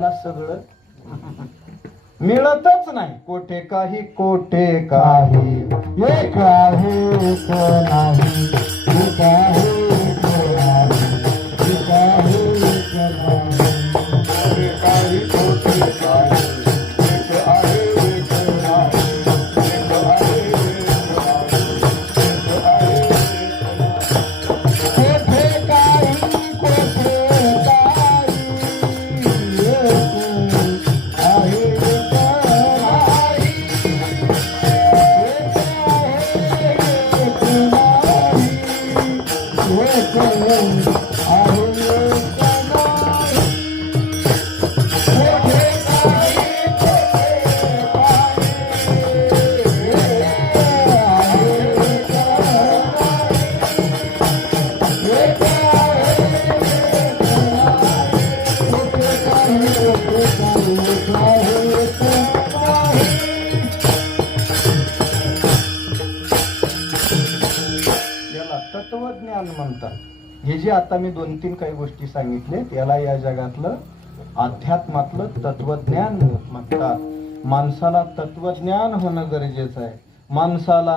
सगळं मिळतच नाही. कोठे काही एक आहे एक नाही, एक आहे एक नाही, एक आहे एक नाही. कोठे काही एक आहे एक नाही, एक आहे तत्वज्ञान म्हणतात. हे जे आता मी 2-3 काही गोष्टी सांगितले याला या जगातलं अध्यात्मातलं तत्वज्ञान म्हणतात. माणसाला तत्वज्ञान होणं गरजेचं आहे, माणसाला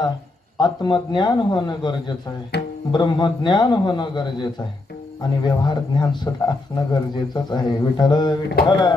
आत्मज्ञान होणं गरजेचं आहे, ब्रह्मज्ञान होणं गरजेचं आहे आणि व्यवहार ज्ञान सुद्धा असणं गरजेचंच आहे. विठ्ठल विठ्ठल.